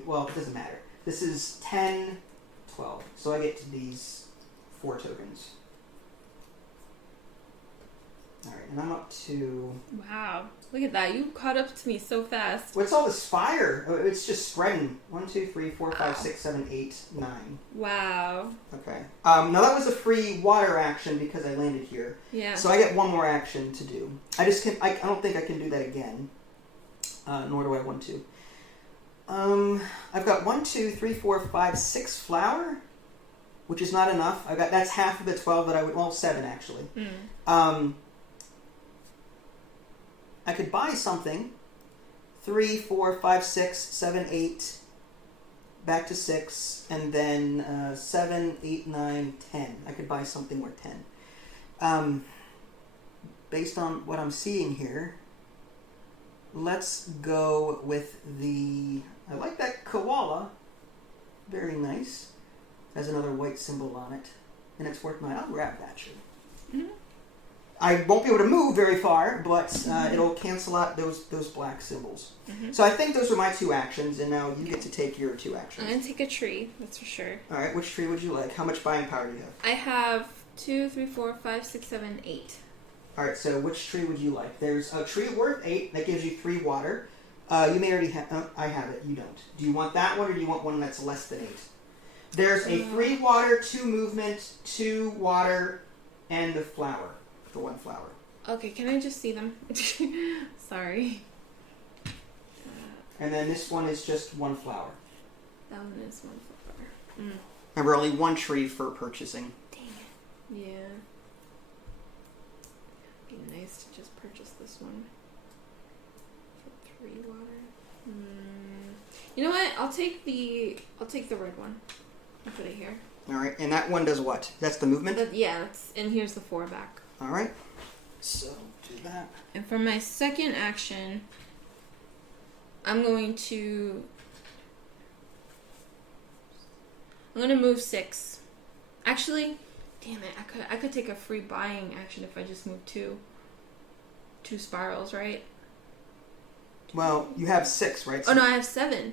Well, it doesn't matter. This is 10, 12. So I get these 4 tokens. Alright, and I'm up to... Wow. Look at that. You caught up to me so fast. What's all this fire? Oh, it's just spreading. 1, 2, 3, 4, 5, 6, 7, 8, 9. Wow. Okay. Now that was a free water action because I landed here. Yeah. So I get 1 more action to do. I don't think I can do that again. Nor do I want to. I've got 1, 2, 3, 4, 5, 6 flower, which is not enough. That's half of the 12 that I would... Well, 7 actually. I could buy something. 3, 4, 5, 6, 7, 8, back to 6, and then 7, 8, 9, 10. I could buy something worth 10. Based on what I'm seeing here, let's go with the... I like that koala. Very nice. Has another white symbol on it. And it's worth 9. I'll grab that, sure. I won't be able to move very far, but it'll cancel out those black symbols. So I think those are my 2 actions, and now you get to take your 2 actions. I'm going to take a tree, that's for sure. All right, which tree would you like? How much buying power do you have? I have 2, 3, 4, 5, 6, 7, 8. All right, so which tree would you like? There's a tree worth 8 that gives you 3 water. You may already have. I have it. You don't. Do you want that one, or do you want one that's less than 8? There's a 3 water, 2 movement, 2 water, and a flower for 1 flower. Okay, can I just see them? Sorry. And then this one is just 1 flower. That one is 1 flower. Remember, only 1 tree for purchasing. Dang it. Yeah. It'd be nice to just purchase this one. For 3 water. You know what? I'll take the red one. I'll put it here. All right, and that one does what? That's the movement? And here's the 4 back. All right. So, do that. And for my second action, I'm going to move 6. Actually, damn it, I could take a free buying action if I just move 2 spirals, right? Well, you have 6, right? So, oh no, I have 7.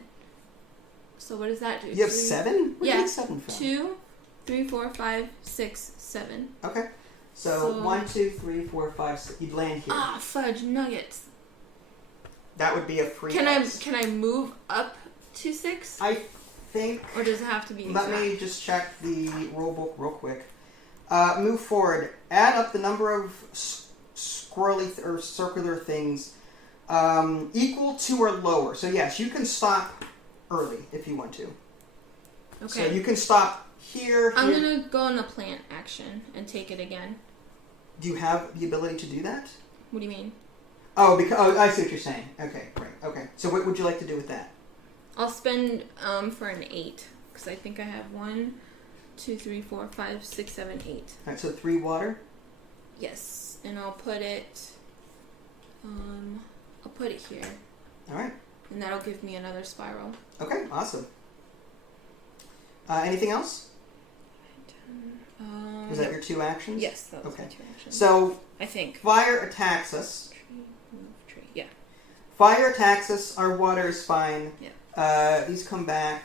So what does that do? You have 7? Where do you get 7 from? 2, 3, 4, 5, 6, 7. Okay. So 1, 2, 3, 4, 5, 6. You'd land here. Ah, fudge nuggets. That would be a free. Can I move up to 6? I think. Or does it have to be? Let me just check the rulebook real quick. Move forward. Add up the number of squirrely or circular things equal to or lower. So yes, you can stop early if you want to. Okay. So you can stop here. I'm gonna go on the plant action and take it again. Do you have the ability to do that? What do you mean? Oh, I see what you're saying. Okay, right. Okay. So what would you like to do with that? I'll spend for an 8 because I think I have 1, 2, 3, 4, 5, 6, 7, 8. All right. So 3 water. Yes, and I'll put it. I'll put it here. All right. And that'll give me another spiral. Okay. Awesome. Anything else? Was that your 2 actions? Yes, that was my 2 actions. So I think fire attacks us. Tree, move, tree. Yeah. Fire attacks us. Our water is fine. Yeah. These come back.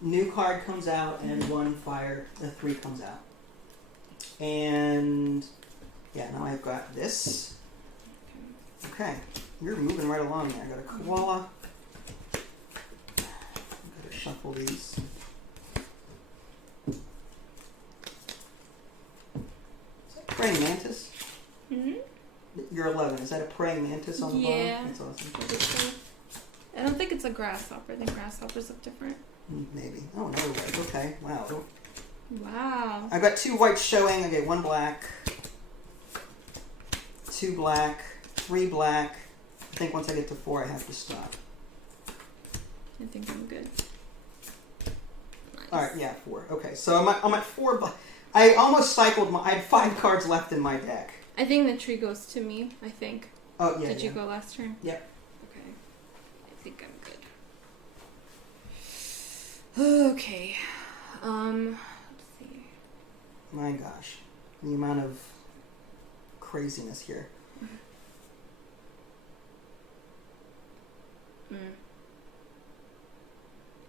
New card comes out, and 3 comes out. And yeah, now I've got this. Okay, you're moving right along there. I got a koala. I gotta shuffle these. Is that a praying mantis? You're 11. Is that a praying mantis on the bottom? Yeah. That's awesome. I don't think it's a grasshopper. I think grasshoppers look different. Maybe. Oh no. Okay. Wow. Wow. I've got 2 whites showing. Okay, 1 black, 2 black, 3 black. I think once I get to 4, I have to stop. I think I'm good. Nice. All right, yeah, 4. Okay, so I'm at 4 black. I almost cycled I had 5 cards left in my deck. I think the tree goes to me. I think. Oh yeah. Did you go last turn? Yep. Okay. I think I'm good. Okay. Let's see. My gosh, the amount of craziness here.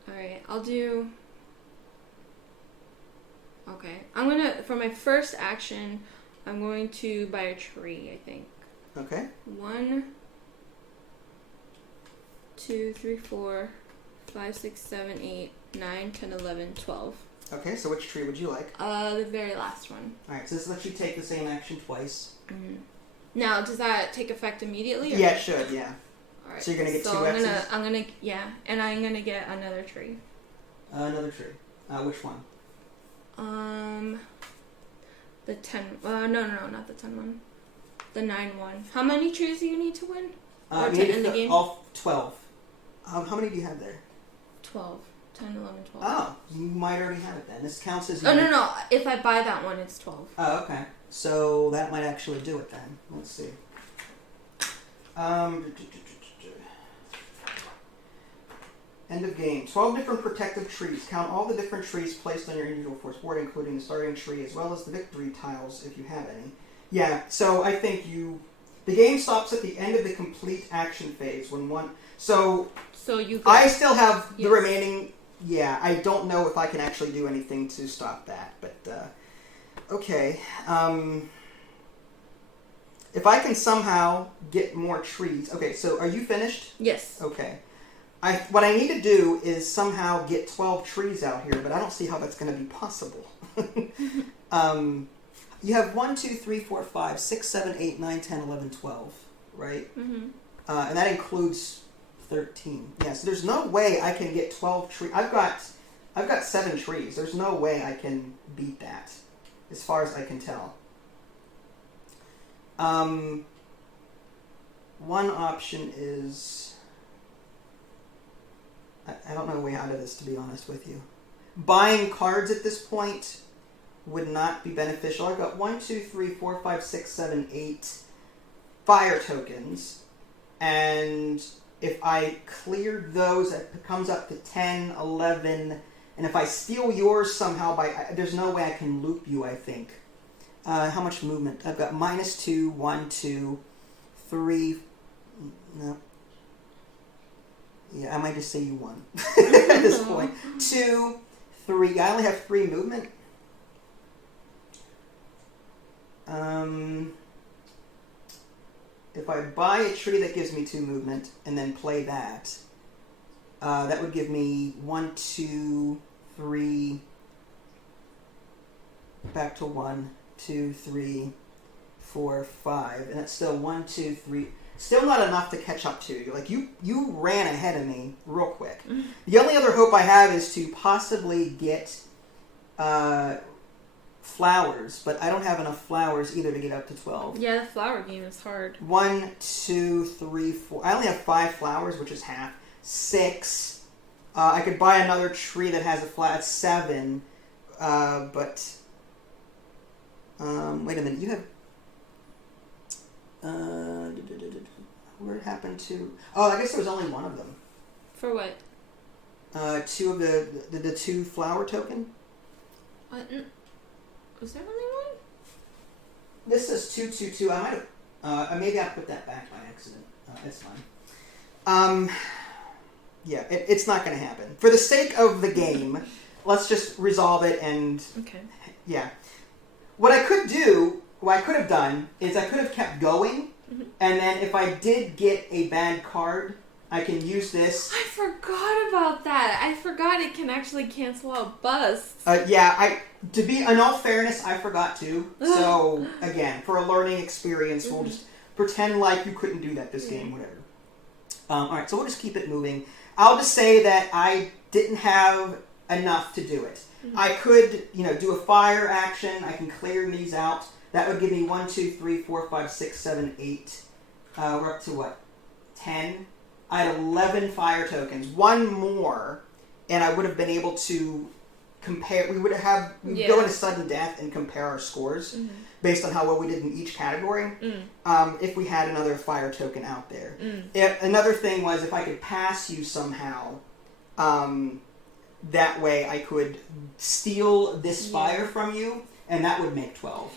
Alright, I'll do... Okay. I'm gonna... For my first action, I'm going to buy a tree, I think. Okay. 1, 2, 3, 4, 5, 6, 7, 8, 9, 10, 11, 12. Okay, so which tree would you like? The very last one. Alright, so this lets you take the same action twice. Now, does that take effect immediately? Or? Yeah, it should, yeah. Alright. So you're gonna get 2 X's? X's? I'm gonna, yeah, and I'm gonna get another tree. Another tree. Which one? The 10, no, not the 10 one. The 9 one. How many trees do you need to win? Or to end the game? All 12. How many do you have there? 12. 10, 11, 12. Oh, you might already have it then. This counts as... Oh, no. If I buy that one, it's 12. Oh, okay. So that might actually do it then. Let's see. End of game. 12 different protective trees. Count all the different trees placed on your individual force board, including the starting tree, as well as the victory tiles, if you have any. Yeah, so I think the game stops at the end of the complete action phase when one. So you. I still have the remaining. Yeah, I don't know if I can actually do anything to stop that, but okay. If I can somehow get more trees. Okay, so are you finished? Yes. Okay. What I need to do is somehow get 12 trees out here, but I don't see how that's going to be possible. You have 1, 2, 3, 4, 5, 6, 7, 8, 9, 10, 11, 12, right? Mm-hmm. And that includes 13. Yeah, so there's no way I can get 12 trees. I've got 7 trees. There's no way I can beat that, as far as I can tell. One option is... I don't know a way out of this, to be honest with you. Buying cards at this point would not be beneficial. I've got 1, 2, 3, 4, 5, 6, 7, 8 fire tokens. And if I cleared those, it comes up to 10, 11. And if I steal yours somehow, there's no way I can loop you, I think. How much movement? I've got -2, 1, 2, 3. No. Yeah, I might just say you won at this point. 2, 3. I only have 3 movement. If I buy a tree that gives me 2 movement and then play that, that would give me 1, 2, 3. Back to 1, 2, 3, 4, 5, and it's still 1, 2, 3. Still not enough to catch up to you. Like, you ran ahead of me real quick. The only other hope I have is to possibly get flowers, but I don't have enough flowers either to get up to 12. Yeah, the flower game is hard. 1, 2, 3, 4. I only have 5 flowers, which is half. 6. I could buy another tree that has a flower. It's 7. But... wait a minute. You have... where it happened to... Oh, I guess there was only one of them. For what? 2 of the 2 flower token. What? Was there only one? This says 2, 2, 2. I might have... maybe I put that back by accident. It's fine. Yeah, it's not going to happen. For the sake of the game, let's just resolve it and... Okay. Yeah. What I could have done is I could have kept going, and then if I did get a bad card, I can use this. I forgot about that. I forgot it can actually cancel out busts. Yeah, in all fairness, I forgot too. So, again, for a learning experience, we'll just pretend like you couldn't do that this game, whatever. Alright, so we'll just keep it moving. I'll just say that I didn't have enough to do it. I could, do a fire action. I can clear these out. That would give me 1, 2, 3, 4, 5, 6, 7, 8. We're up to what? 10? I had 11 fire tokens. One more, and I would have been able to compare. We would go into sudden death and compare our scores based on how well we did in each category. If we had another fire token out there. Another thing was if I could pass you somehow. That way I could steal this fire from you, and that would make 12.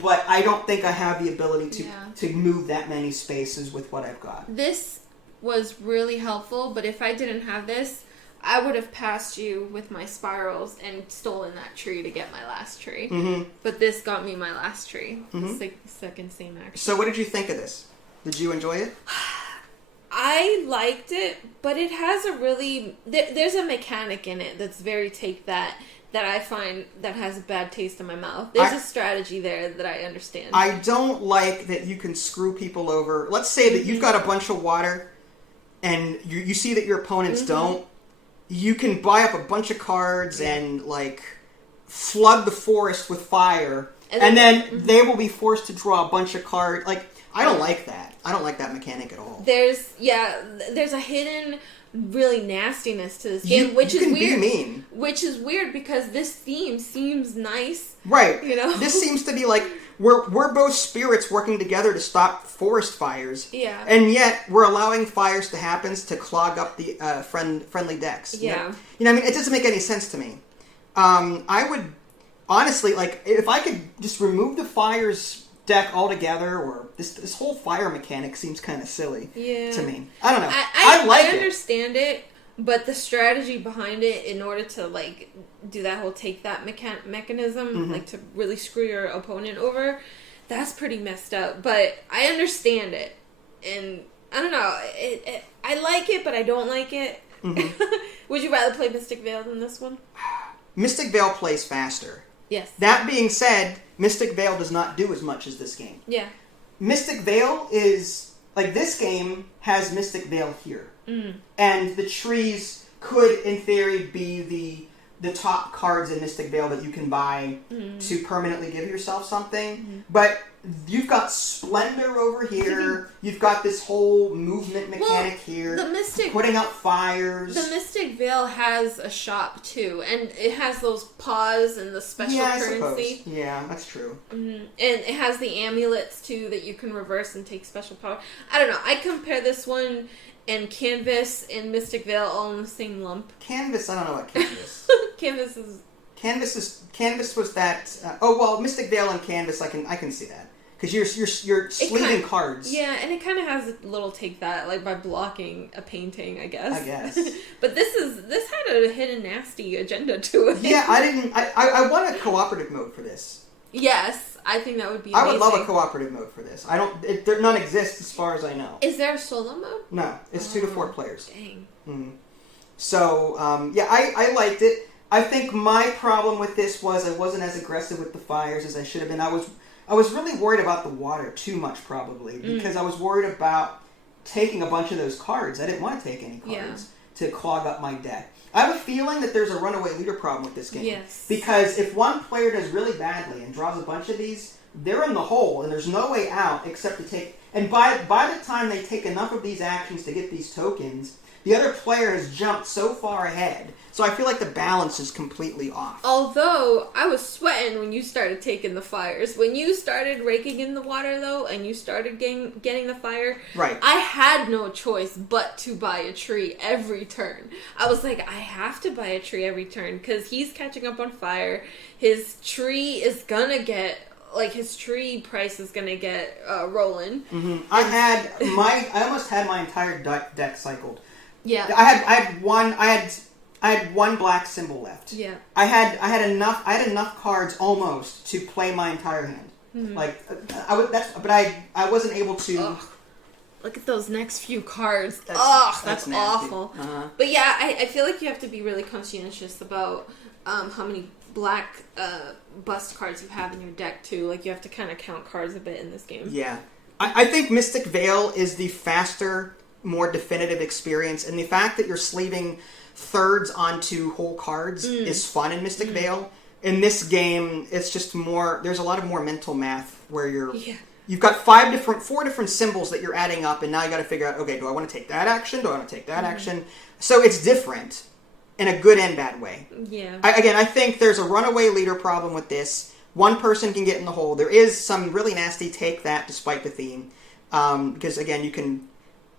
But I don't think I have the ability to move that many spaces with what I've got. This was really helpful, but if I didn't have this, I would have passed you with my spirals and stolen that tree to get my last tree. But this got me my last tree. The second same action. So what did you think of this? Did you enjoy it? I liked it, but it has a really... There's a mechanic in it that's very take that I find that has a bad taste in my mouth. There's a strategy there that I understand. I don't like that you can screw people over. Let's say that you've got a bunch of water, and you see that your opponents don't. You can buy up a bunch of cards and, flood the forest with fire, and then they will be forced to draw a bunch of cards. I don't like that. I don't like that mechanic at all. There's a hidden really nastiness to this game, which is weird. Be mean. Which is weird because this theme seems nice. Right. This seems to be like we're both spirits working together to stop forest fires. Yeah. And yet we're allowing fires to happen to clog up the friendly decks. Yeah. It doesn't make any sense to me. I would honestly if I could just remove the fires deck altogether, or this whole fire mechanic seems kind of silly to me. I don't know. I like it. I understand it, but the strategy behind it, in order to like do that whole take that mechanism, like to really screw your opponent over, that's pretty messed up. But I understand it, and I don't know. I like it, but I don't like it. Would you rather play Mystic Vale than this one? Mystic Vale plays faster. Yes. That being said, Mystic Vale does not do as much as this game. Yeah. Mystic Vale is, like, this game has Mystic Vale here. And the trees could, in theory, be the top cards in Mystic Vale that you can buy to permanently give yourself something. But you've got Splendor over here. You've got this whole movement mechanic here. The Mystic... Putting out fires. The Mystic Vale has a shop, too. And it has those paws and the special currency. Yeah, that's true. And it has the amulets, too, that you can reverse and take special power. I don't know. I compare this one and Canvas and Mystic Vale all in the same lump. Canvas, I don't know what Canvas. Canvas was that. Mystic Vale and Canvas, I can see that, because you're sleeving cards. Yeah, and it kind of has a little take that, like by blocking a painting, I guess. But this had a hidden nasty agenda to it. Yeah, I want a cooperative mode for this. Yes, I think that would be amazing. I would love a cooperative mode for this. None exists as far as I know. Is there a solo mode? No, it's 2 to 4 players. Dang. So, I liked it. I think my problem with this was I wasn't as aggressive with the fires as I should have been. I was really worried about the water too much, probably, because I was worried about taking a bunch of those cards. I didn't want to take any cards to clog up my deck. I have a feeling that there's a runaway leader problem with this game. Yes. Because if one player does really badly and draws a bunch of these, they're in the hole, and there's no way out except to take... And by the time they take enough of these actions to get these tokens, the other player has jumped so far ahead. So I feel like the balance is completely off. Although, I was sweating when you started taking the fires. When you started raking in the water, though, and you started getting the fire, right. I had no choice but to buy a tree every turn. I was like, I have to buy a tree every turn, because he's catching up on fire. His tree is gonna get... Like, his tree price is gonna get rolling. I almost had my entire deck cycled. Yeah. I had one black symbol left. Yeah. I had enough cards almost to play my entire hand. I wasn't able to. Ugh. Look at those next few cards. That's awful. But yeah, I feel like you have to be really conscientious about how many black bust cards you have in your deck too. Like, you have to kind of count cards a bit in this game. Yeah. I think Mystic Vale is the faster, more definitive experience, and the fact that you're sleeving thirds onto whole cards is fun in Mystic Vale. In this game, it's just more... There's a lot of more mental math where you've got 4 different symbols that you're adding up, and now you got to figure out, okay, do I want to take that action? Do I want to take that action? So it's different in a good and bad way. Yeah. I think there's a runaway leader problem with this. One person can get in the hole. There is some really nasty take that, despite the theme. Because, again, you can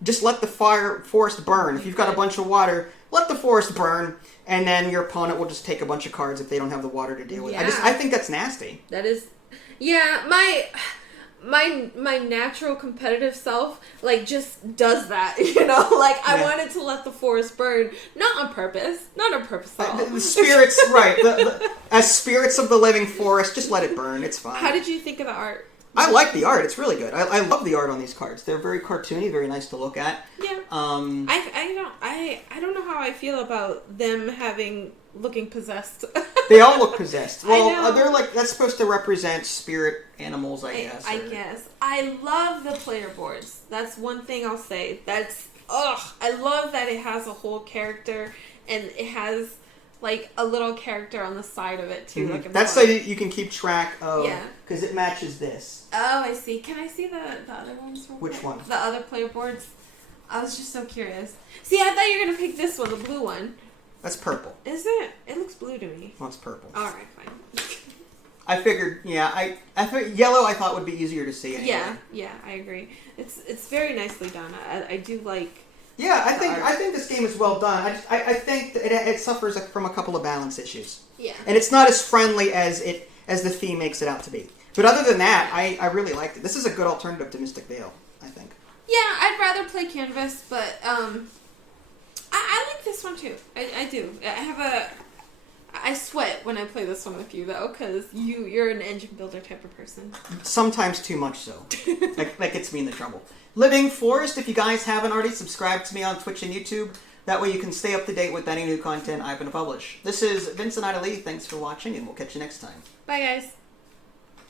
just let the forest burn. If you've got a bunch of water, let the forest burn, and then your opponent will just take a bunch of cards if they don't have the water to deal with. I think that's nasty. That is... Yeah, my natural competitive self, like, just does that, you know? Like, I wanted to let the forest burn, not on purpose at all. The spirits, right. As spirits of the living forest, just let it burn. It's fine. How did you think of the art? I like the art. It's really good. I love the art on these cards. They're very cartoony, very nice to look at. Yeah. I don't know how I feel about them looking possessed. They all look possessed. Well, they're that's supposed to represent spirit animals, I guess. I guess. I love the player boards. That's one thing I'll say. I love that it has a whole character, and it has like a little character on the side of it too. Like that's so that you can keep track of. Yeah. Because it matches this. Oh, I see. Can I see the other ones? Which one? The other player boards. I was just so curious. See, I thought you were gonna pick this one, the blue one. That's purple. Is it? It looks blue to me. Well, it's purple. All right, fine. I figured. Yeah, I thought yellow. I thought would be easier to see. Anyway. Yeah, I agree. It's very nicely done. I do like. Yeah, I think this game is well done. I think that it suffers from a couple of balance issues. Yeah. And it's not as friendly as the theme makes it out to be. But other than that, I really liked it. This is a good alternative to Mystic Vale, I think. Yeah, I'd rather play Canvas, but I like this one too. I do. I sweat when I play this one with you though, because you're an engine builder type of person. Sometimes too much so. that gets me into trouble. Living Forest, if you guys haven't already, subscribe to me on Twitch and YouTube. That way you can stay up to date with any new content I'm going to publish. This is Vincent Ida Lee. Thanks for watching, and we'll catch you next time. Bye, guys.